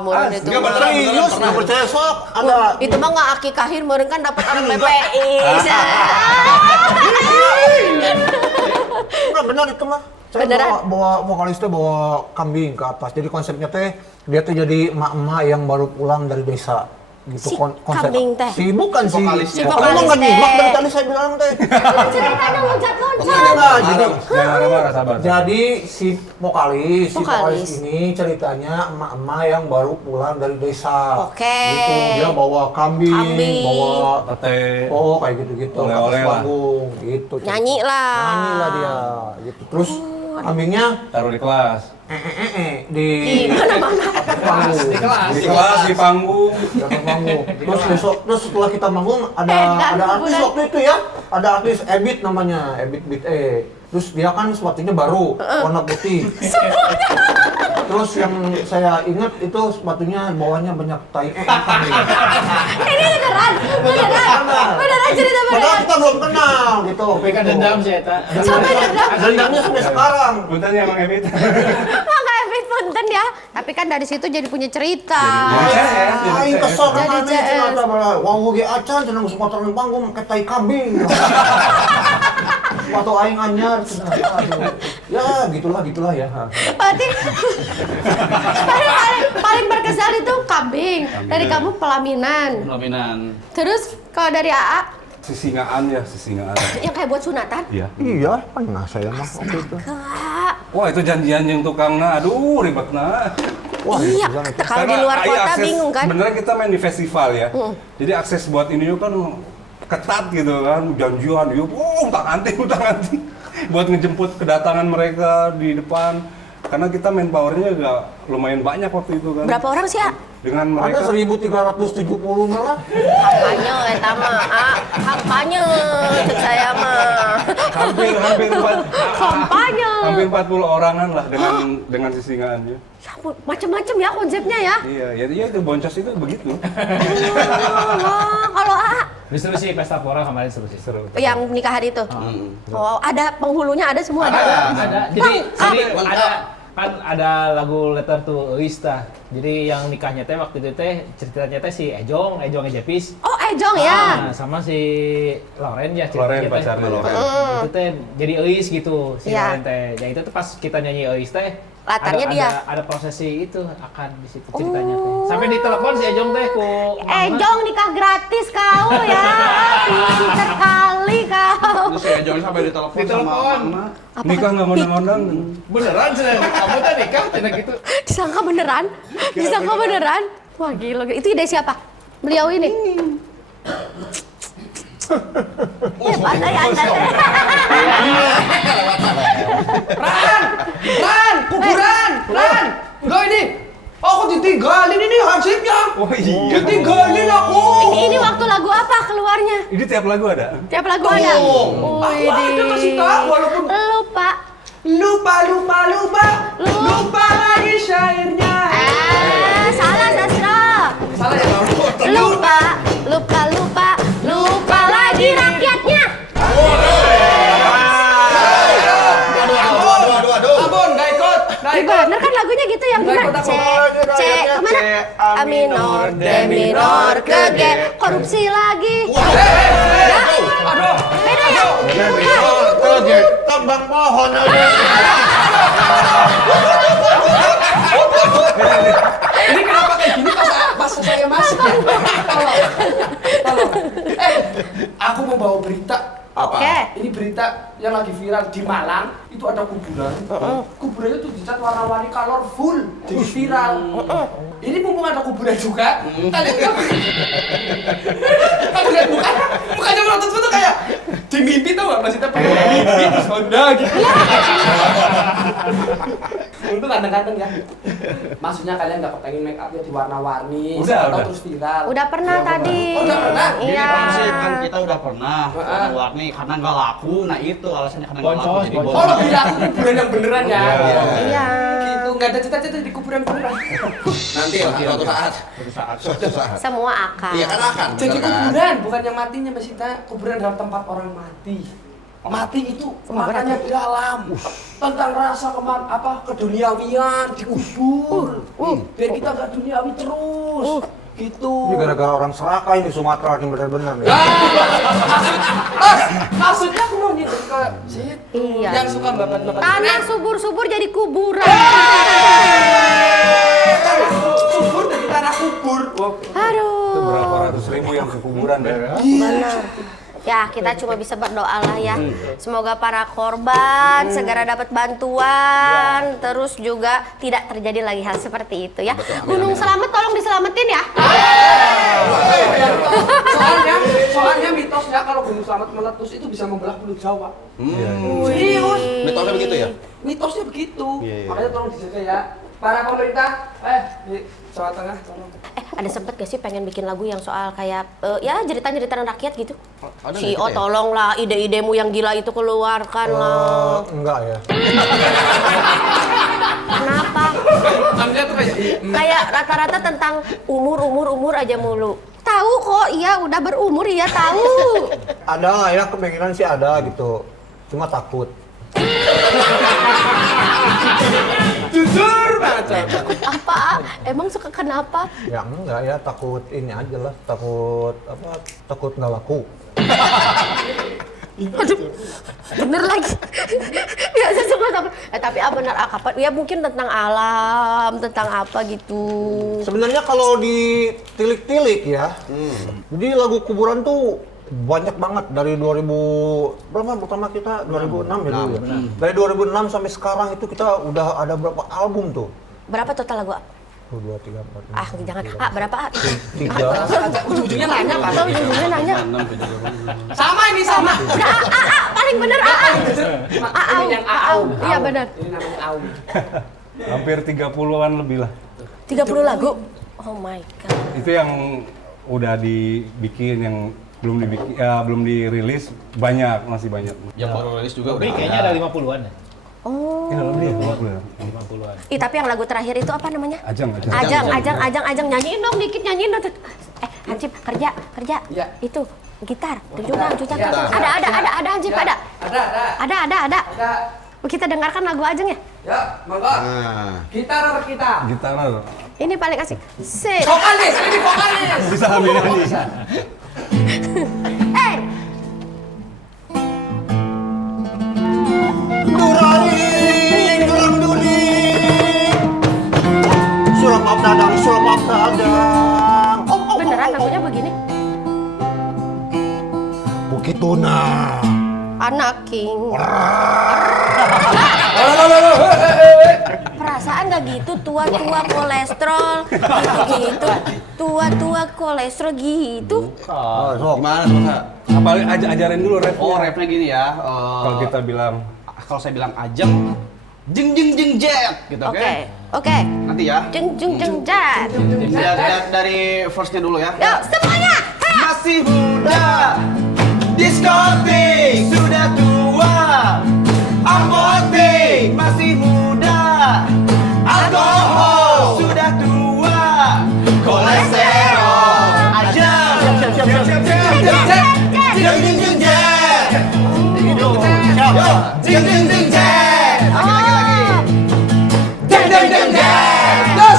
Meureun itu. Nggak, mah. beneran. Serius, nggak percaya sok ada. Itu mah nggak akikahin meureun kan dapat anak BPI. Nggak benar itu mah. Saya Beneran? bawa vokalisnya bawa kambing ke atas. Jadi konsepnya teh dia tuh jadi emak-emak yang baru pulang dari desa. Gitu Si kambing teh? Si bukan si. Vokalisnya. Si Kamu vokalis nggak teh. nyimak dari tadi saya bilang teh. Ceritanya loncat-loncat. Enggak, jadi Jangan marah, sabar. Jadi si vokalis Vokalis. ini ceritanya emak-emak yang baru pulang dari desa. Oke. Gitu, dia bawa kambing, bawa Tete. kayak gitu-gitu. Oleh-oleh atas lah. panggung, gitu. Nyanyi lah. Nyanyi lah dia, gitu. Terus kambingnya Taruh di kelas. di Mana-mana. panggung. Di kelas, di panggung. Di atas panggung. Terus setelah kita manggung ada Dan artis waktu itu ya, ada artis Ebit namanya, Ebit. Terus dia kan sepatunya baru, warna putih. Terus yang saya ingat itu sepatunya bawahnya banyak tai kambing. Ini beneran cerita Padahal beneran. kita belum kenal gitu. Tapi kan dendam sih eta. Sampai dendam. Dendamnya sampai sekarang. Punten ya Mang Ebit. Nggak Evit punten ya. Tapi kan dari situ jadi punya cerita. Aing kesel Jadi kan CS. cerita bala. Wah, ge acan cenah sepatu di panggung make tai kambing. Sepatu aing anyar cenah. Aduh. Ya, gitulah ya. Berarti paling berkesan itu kambing. Dari kamu pelaminan. Pelaminan. Terus kalau dari AA Sisingaan. yang kayak buat sunatan. Iya. Iya, pernah saya mah waktu itu. Kak. Wah, itu janjian yang tukangna, aduh ribetna. Wah, Iya, kalau di luar kota bingung kan. Beneran kita main di festival ya. Jadi akses buat ini kan ketat gitu kan, janjian, yuk, utang anting. Buat ngejemput kedatangan mereka di depan. Karena kita manpowernya juga lumayan banyak waktu itu kan. Berapa orang sih, A? Dengan Ada mereka 1370 malah. Kampanye eta mah, A. Kampanye cek saya mah. hampir Kampanye. hampir 40 orangan lah dengan sisingaannya. Ya ampun, macem-macem ya konsepnya ya. Iya, itu boncos itu begitu. Kalau A, Seru sih pesta pora kemarin seru sih. Seru. yang nikahan itu. Oh, ada penghulunya, ada semua ada. Ada. Jadi kan ada lagu Letter to Ista. Jadi yang nikahnya teh waktu itu teh ceritanya teh si Ejong Ejepis. Oh, Ejong ya. Sama si Loren ya Loren ceritanya teh. pacarnya. Itu teh jadi Eis gitu si Iya. Loren teh. Ya itu tuh pas kita nyanyi Eis teh Latarnya dia. ada prosesi itu akan di situ ceritanya teh. Sampai ditelepon si Ejong teh ku mama. Ejong nikah gratis kau ya. Pinter kali kau. Terus ya jangan sampai ditelepon Ditelepon. sama mama. Nikah nggak ngundang-ngundang. Beneran cenah kamu teh nikah cenah gitu. Disangka beneran? Disangka beneran? Wah gila, itu ide siapa? Beliau ini? Hebat ya Anda. Ran! Enggak ini! Aku ditinggalin ini hansipnya! Oh iya. Ditinggalin aku! Ini waktu lagu apa keluarnya? Ini tiap lagu ada. Tiap lagu ada? Aku ada kasih tahu walaupun Lupa. lupa lagi syairnya. bener kan lagunya gitu yang gimana? C kemana? A minor, D minor, ke G, korupsi lagi. Aduh. Beda ya? Tembang pohon Ini kenapa kayak gini pas saya masuk ya? Tolong. Aku mau bawa berita. Apa? Oke. Ini berita yang lagi viral di Malang. Itu ada kuburan. Kuburannya tuh dicat warna-warni colorful, jadi viral. Ini mumpung ada kuburan juga. Kalian lihat mukanya melotot tuh kayak di mimpi tau gak? Masih tapi mimpi terus Honda gitu. Untung kadang-kadang ya. Maksudnya kalian nggak kepengen make upnya diwarna-warni, Udah. terus viral. Udah pernah tadi. Oh, udah pernah? Iya. Kan kita udah pernah warni karena nggak laku. Nah itu alasannya karena nggak laku. Boncos, Jadi boncos. Oh, lebih laku kuburan yang beneran ya? Iya. Gitu, nggak ada cita-cita di kuburan beneran. Nanti lah, suatu saat. Suatu saat. Semua akan. Iya kan akan. Jadi bener kan? kuburan, bukan yang matinya Mbak Sita. Kuburan adalah tempat orang mati. Mati itu maknanya dalam tentang rasa keduniawian dikubur. Biar kita nggak duniawi terus. Gitu. Ini gara-gara orang Serakah ini Sumatera ini benar-benar nih. Maksudnya aku mau nyitir ke Sid, Iya. yang suka babat-babat Tanah subur-subur jadi kuburan. subur dari tanah kubur. Itu berapa Aduh. ratus ribu yang ke kuburan deh. Benar. Ya, kita cuma bisa berdoa lah ya. Semoga para korban segera dapat bantuan, terus juga tidak terjadi lagi hal seperti itu ya. Gunung Selamet tolong diselamatin ya. Soalnya mitosnya kalau Gunung Selamet meletus itu bisa membelah Pulau Jawa. Serius. Mitosnya begitu ya? Mitosnya begitu. Iya. Makanya tolong dijaga ya. Para pemerintah, di Jawa Tengah tolong. Ada sempet gak sih pengen bikin lagu yang soal kayak ya jeritan-jeritan rakyat gitu? Ada Si nggak O gitu ya? tolonglah ide-idemu yang gila itu keluarkan lah. Enggak ya. Kenapa? Anda tuh Kayak rata-rata tentang umur aja mulu. Tahu kok, iya udah berumur iya tahu. Ada nggak ya kemungkinan sih ada gitu. Cuma takut. jujur banget. Apa? Emang suka kenapa? Ya enggak ya, takut ini aja lah. Takut nggak laku. Aduh, bener lagi. Biasa suka takut. Tapi benar kapan? Ya mungkin tentang alam, tentang apa gitu. Sebenarnya kalau ditilik-tilik ya, jadi lagu kuburan tuh banyak banget dari 2000 berapa pertama kita 2006 ya dulu ya. Dari 2006 sampai sekarang itu kita udah ada berapa album tuh? Berapa total lagu? 1, 2, 3, 4, 5, Jangan. Berapa? 3. Ujung-ujungnya nanya Pak. Tahu ujungnya nanya. Sama ini sama. Udah paling bener Ini yang AAU. Iya benar. Ini namanya AAU. Hampir 30-an lebih lah. 30 lagu. Oh my god. Itu yang udah dibikin, yang belum dirilis masih banyak. Yang baru rilis juga Tapi udah kayaknya ada 50-an ya. Oh. Ini lebih ya, 50-an. Tapi yang lagu terakhir itu apa namanya? Ajang. Ajang nyanyiin dong dikit nyanyiin dong. Hansip kerja. Iya. Itu gitar, tunjukkan. Iya. Ada Hansip ada. Ada. Ada. Ada. Kita dengarkan lagu Ajeng ya. Ya, monggo. Nah. Gitar apa kita? Gitar. Ini paling asik. Vokalis, ini vokalis. Bisa ambil ini. Gerang duri, sulap dadang. Beneran lagunya begini? Begitu nah. Anak king. Perasaan gak gitu, tua-tua kolesterol gitu. Tua-tua kolesterol gitu. Gimana Sosa? Apalagi ajarin dulu rap. Oh, rapnya gini ya. Kalau kita bilang Kalau saya bilang ajeng, jeng jet gitu, Oke. Nanti ya. Jeng jet. Dari verse-nya dulu ya. Yuk, semuanya. Masih muda, diskotik sudah tua, apotek masih muda, alkohol sudah tua, kolesterol aja.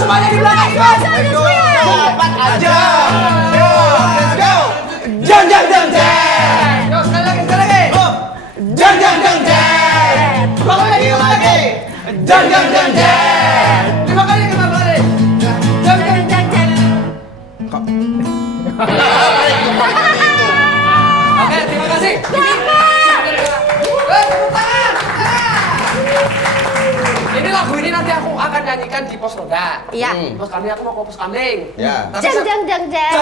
semuanya di belakang. Let's go. Dapat aja. Let's go. Jang jang jang jang. Yo sekali lagi. Jang jang jang jang. Ulang lagi. Jang jang jang jang. 5 kali. Jang jang jang jang. Oke, terima kasih. Tepuk tangan. Ini lagu ini nanti aku akan nyanyikan di pos roda. Iya. Pos kambing aku mau ke pos kambing. Ya. Tapi Jang jang jang jang.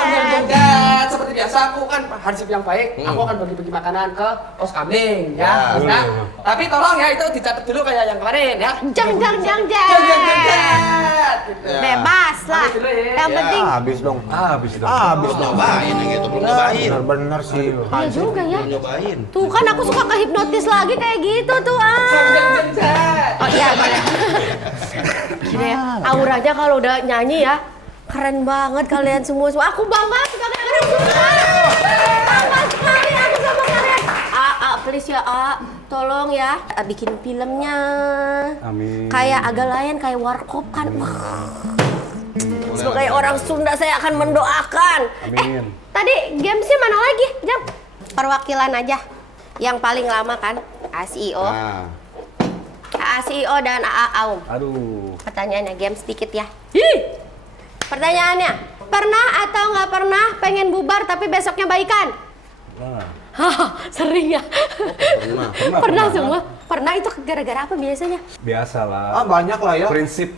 dan seperti biasa aku kan hansip yang baik, aku akan bagi-bagi makanan ke pos kambing ya. Ya. Nah, tapi tolong ya itu dicatat dulu kayak yang kemarin ya. Jang jang jang jang. Jang jang jang jang. Ya. Bebas lah. Ambil dulu ya. Yang Ya. penting. Habis dong. Habis dong. Habis Belum dong. nyobain yang itu, belum nyobain. Bener-bener sih. Iya juga ya. Belum nyobain. Tuh kan aku suka kehipnotis lagi kayak gitu tuh Jang jang jang jang. Oh iya boleh. Gini ya, auranya kalau udah nyanyi ya keren banget kalian semua. Aku bangga sekali kalian semua. Bangga sekali aku sama kalian. Please ya tolong ya bikin filmnya. Amin. Kayak agak lain kayak warkop kan. Sebagai orang Sunda saya akan mendoakan. Amin. Tadi gamesnya mana lagi? Jam perwakilan aja. Yang paling lama kan ASIO. Nah. ASIO dan AA Aum. Aduh. Pertanyaannya game sedikit ya. Pertanyaannya, pernah atau nggak pernah pengen bubar tapi besoknya baikan? Nah. Sering ya. Pernah. Pernah semua. Pernah itu gara-gara apa biasanya? Biasalah. Banyak lah ya. Prinsip.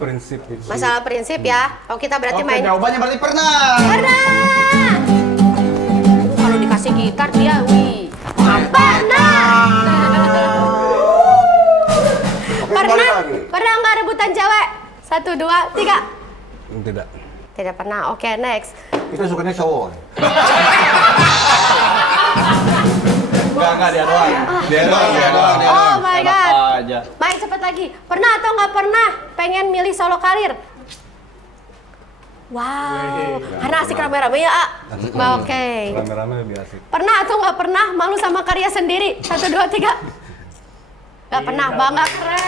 Masalah prinsip ya. Oh kita berarti Oke, main. jawabannya berarti pernah. Pernah. Kalau dikasih gitar dia, wih. Pernah. Pernah nggak rebutan cewek? 1, 2, 3. Tidak. Tidak pernah. Oke, next. Kita sukanya cowok. Enggak dia doang. Dia doang. Oh my god. aja. Baik, cepet lagi. Pernah atau nggak pernah pengen milih solo karir? Wow, karena asik rame-rame ya, A. Oke. Rame-rame lebih asik. Pernah atau nggak pernah malu sama karya sendiri? 1, 2, 3. Nggak pernah, bangga, keren.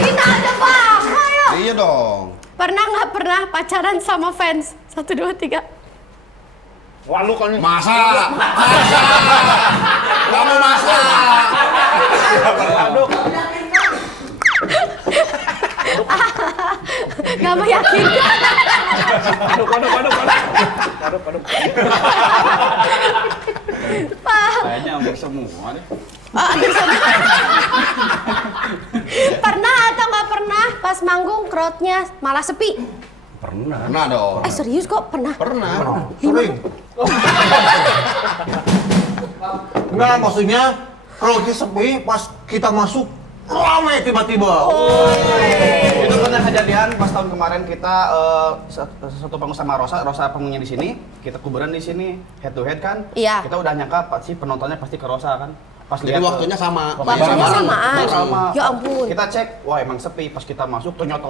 Kita ada bangga yuk. Iya dong. Pernah nggak pernah pacaran sama fans? 1, 2, 3. Wah lu kan masa. Kamu masa. Nggak meyakinkan. Kayaknya hampir semua deh. Pernah atau nggak pernah pas manggung crowd-nya malah sepi? Pernah. Pernah dong. Serius kok pernah? Pernah. Sering. Enggak, maksudnya kalau kita sepi pas kita masuk ramai tiba-tiba. Itu pernah kejadian pas tahun kemarin kita satu panggung sama Rosa panggungnya di sini, kita kuburan di sini head to head kan. Iya. Kita udah nyangka pasti penontonnya pasti ke Rosa kan. Pas Jadi waktunya sama. Waktunya samaan. sama. Ya ampun. Kita cek, wah emang sepi. Pas kita masuk ternyata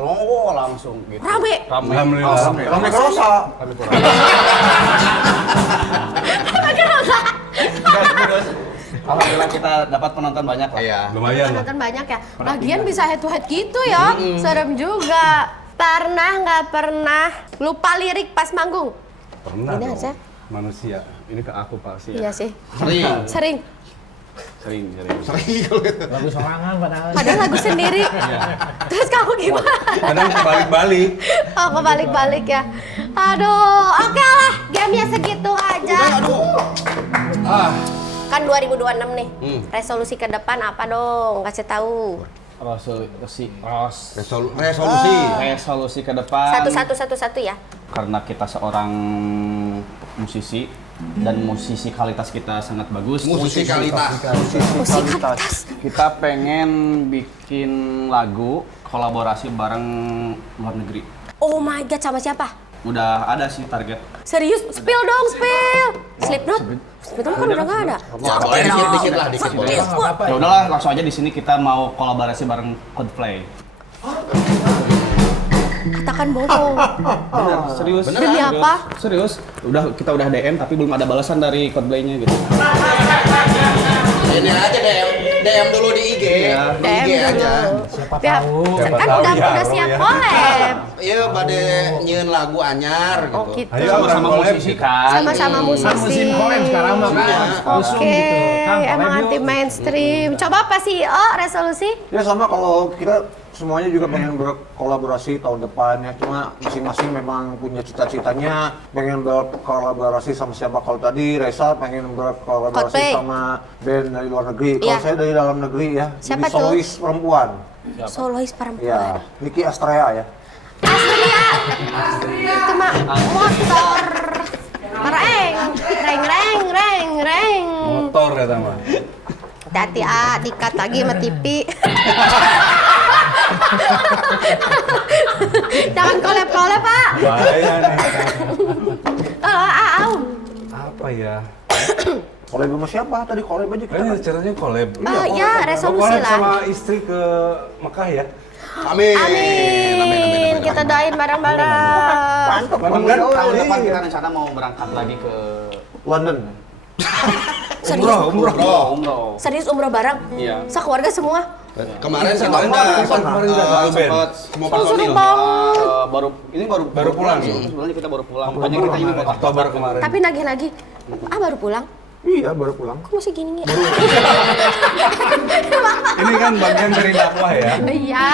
langsung gitu. Rame. Alhamdulillah. Ramai kerosa. Alhamdulillah kita dapat penonton banyak lah. Iya. Lumayan lah. Penonton banyak ya. Lagian bisa head to head gitu ya. Serem juga. Pernah nggak pernah lupa lirik pas manggung? Pernah Ini dong. aja. Manusia. Ini ke aku pasti Iya ya. sih. Sering. Sering. Sering. Lagu sorangan padahal. Padahal lagu sendiri. Terus kamu gimana? Kadang kebalik-balik. Oh, kebalik-balik ya. Aduh, oke lah. Gamenya segitu aja. Kan 2026 nih. Resolusi ke depan apa dong? Kasih tahu. Resolusi ke depan. Satu ya. Karena kita seorang musisi dan musikalitas kita sangat bagus. Musikalitas. Musikalitas. Kita pengen bikin lagu kolaborasi bareng luar negeri. Oh my god, sama siapa? Udah ada sih target. Serius? Spill dong, spill. Slipknot? Slipknot kan udah nggak ada. Ya, boleh dikit-dikit lah, dikit boleh. Ya udahlah, langsung aja di sini kita mau kolaborasi bareng Coldplay. Katakan bohong. Bener, serius. Demi apa? Serius. Kita udah DM tapi belum ada balasan dari Coldplay-nya gitu. Ini aja DM dulu di IG. di IG aja. Siapa Ya, tahu. Siapa kan tahu udah ya, udah Ro, siap ya. collab. Iya, pada nyieun lagu anyar Oh gitu. gitu. Ayo, Sama-sama orang collab musisi gitu. kan. Sama-sama musisi. Kan musim collab sekarang mah kan. Usung Oke, gitu. Kang, collab emang yuk. anti mainstream. Coba apa sih? Oh, resolusi? Ya sama kalau kita semuanya juga pengen berkolaborasi tahun depan ya, cuma masing-masing memang punya cita-citanya pengen berkolaborasi sama siapa. Kalau tadi Reza pengen berkolaborasi Coldplay. sama band dari luar negeri, kalau Iya. saya dari dalam negeri ya, Siapa jadi tuh? solois perempuan. Solois perempuan. Ya, Niki Astrea ya. Astria. Itu mah motor. Reng, reng, reng, reng, reng. Motor kata mah. Hati-hati dikat lagi sama TV. Jangan kolep-kolep, Pak. Bahaya nih. Au. Apa ya? Collab sama siapa? Tadi collab aja kita. Kayaknya caranya collab. Ya, resolusi Collab lah. sama istri ke Mekah ya. Amin. Amin. Kita doain bareng-bareng. Mantap, Tahun depan kita rencana mau berangkat lagi ke London. Serius? umroh. Serius umroh bareng? Iya. Sekeluarga semua? Kemarin udah semua personil. Baru pulang sih. Sebenarnya kita baru pulang. Makanya kita ini buat Oktober kemarin. Tapi nagih lagi. Baru pulang? Iya, baru pulang. Kok masih gini? Ini kan bagian dari dakwah ya. Iya.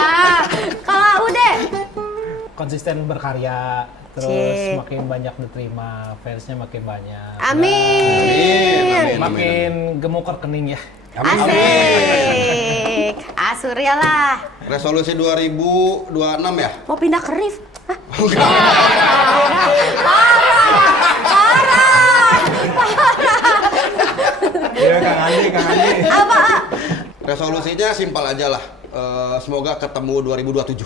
Kalau udah Konsisten berkarya, terus Cik. makin banyak diterima, fansnya makin banyak. Amin. Makin gemuk rekening ya. Asik. Surya lah. Resolusi 2026 ya? Mau pindah ke Rif? Hah? Iya Kang Andi. Apa? Resolusinya simpel aja lah. Semoga ketemu 2027.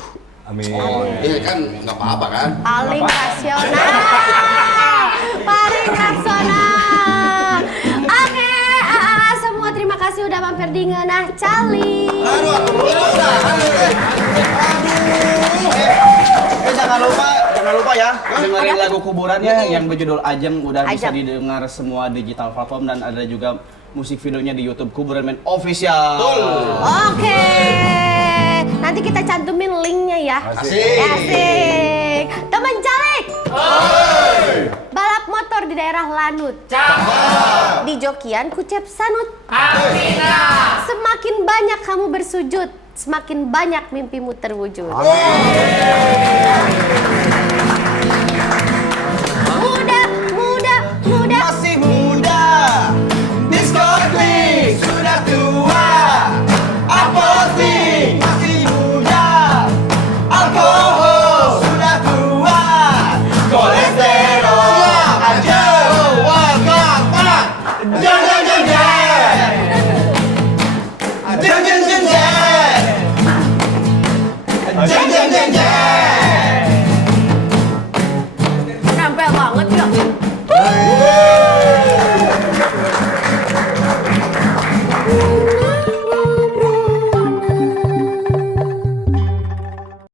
Amin. Iya kan nggak apa-apa kan? Paling rasional. Paling rasional. Oke, semua terima kasih udah mampir di Ngeunah Cali. Jangan lupa ya, dengerin lagu kuburannya yang berjudul Ajeng udah bisa Ajeng. didengar semua digital platform dan ada juga musik videonya di YouTube Kuburan Man Official. Oke. Nanti kita cantumin linknya ya. Asik. Asik. Teman caleg. Balap motor di daerah Lanut. Di Jokian Kucep Sanut. Semakin banyak kamu bersujud, semakin banyak mimpimu terwujud.